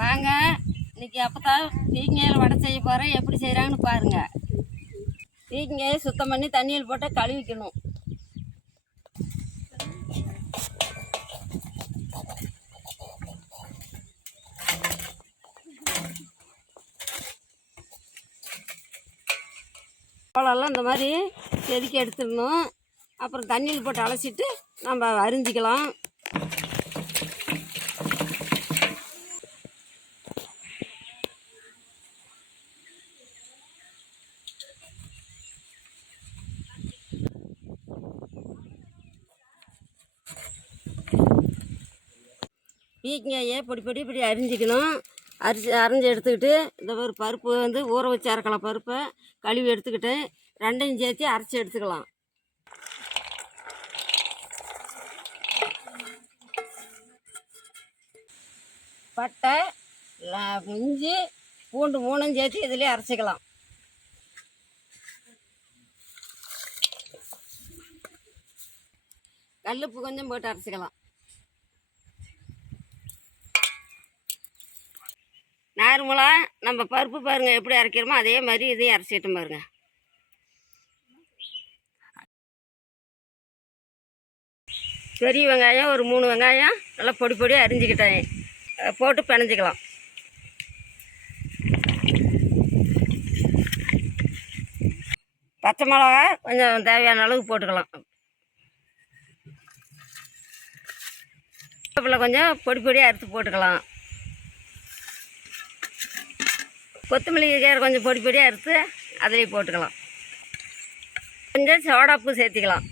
வாங்க. இன்னைக்கு அப்போ தான் பீக்கங்காயில் வடை செய்ய போகிறேன் எப்படி செய்கிறாங்கன்னு பாருங்கள் பீக்கங்காயை சுத்தம் பண்ணி தண்ணியில் போட்டு கழுவிக்கணும். பழம்லாம் இந்த மாதிரி செதுக்கி எடுத்துடணும். அப்புறம் தண்ணியில் போட்டு அலசிட்டு நம்ம அரிஞ்சிக்கலாம். பீக்கங்காயை பொடி பொடி இப்படி அரிஞ்சிக்கணும்? அரிசி அரிஞ்சு எடுத்துக்கிட்டு இந்த ஒரு பருப்பு வந்து ஊற வச்சு அரைக்கலாம் பருப்பை கழுவி எடுத்துக்கிட்டு ரெண்டையும் சேர்த்து அரைச்சி எடுத்துக்கலாம். பட்டை இஞ்சி பூண்டு மூணும் சேர்த்து இதுலேயே அரைச்சிக்கலாம். கல்லுப்பு கொஞ்சம் போட்டு அரைச்சிக்கலாம். நார்மலாக நம்ம பருப்பு பாருங்கள் எப்படி அரைக்கிறோமோ அதே மாதிரி இதையும் அரைச்சிட்டு பாருங்கள் பெரிய வெங்காயம் ஒரு மூணு வெங்காயம் நல்லா பொடி பொடியாக அரிஞ்சிக்கிட்டேன் போட்டு பிணைஞ்சிக்கலாம். பச்சை மிளகா கொஞ்சம் தேவையான அளவு போட்டுக்கலாம். கருவேப்பிலை கொஞ்சம் பொடி பொடியாக அறுத்து போட்டுக்கலாம். கொத்தமல்லி கீரை கொஞ்சம் பொடி பொடியாக அறுத்து அதிலே போட்டுக்கலாம். கொஞ்சம் சோடாப்பு சேர்த்திக்கலாம்.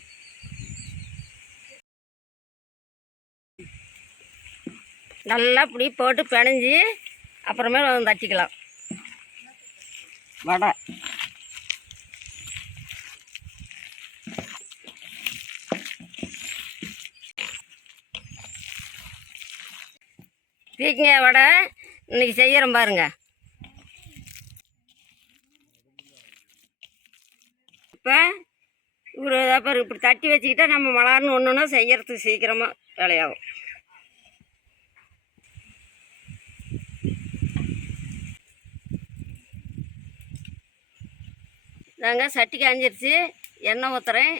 நல்லா இப்படி போட்டு பிணைஞ்சி அப்புறமே தட்டிக்கலாம். வடை. பீக்கங்க வடை இன்றைக்கி செய்கிறோம் பாருங்கள் இப்போ ஒரு அப்புறம் இப்படி தட்டி வச்சுக்கிட்டா நம்ம மலார்னு ஒன்று ஒன்றா செய்யறதுக்கு சீக்கிரமாக வேலையாகும். நாங்க சட்டி காஞ்சிருச்சு எண்ணெய் ஊற்றுறேன்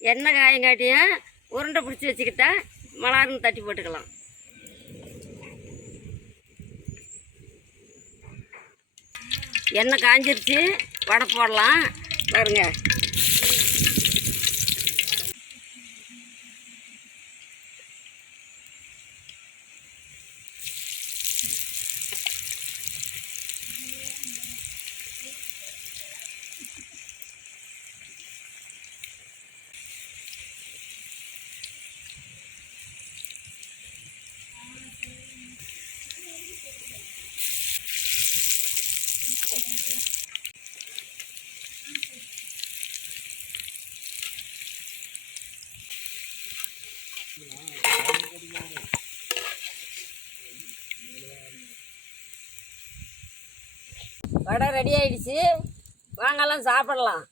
எண்ணெய் காயங்காட்டியும் உருண்டை பிடிச்சி வச்சுக்கிட்டா மலாருன்னு தட்டி போட்டுக்கலாம். எண்ணெய் காஞ்சிருச்சு வடை போடலாம். பாருங்கள் வடை ரெடி ஆயிடுச்சு. வாங்கலாம் சாப்பிடலாம்.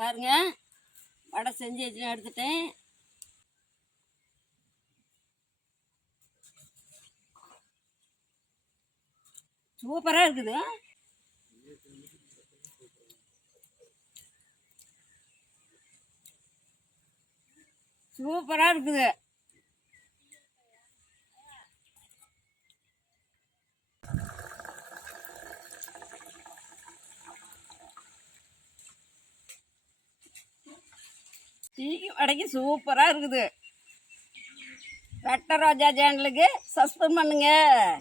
பாருங்க. வடை செஞ்சு வச்சு எடுத்துட்டேன். சூப்பராக இருக்குது. சூப்பராக இருக்குது. டீக்கு வடைக்கு சூப்பராக இருக்குது. வெட்ட ரோஜா சேனலுக்கு சப்ஸ்கிரைப் பண்ணுங்கள்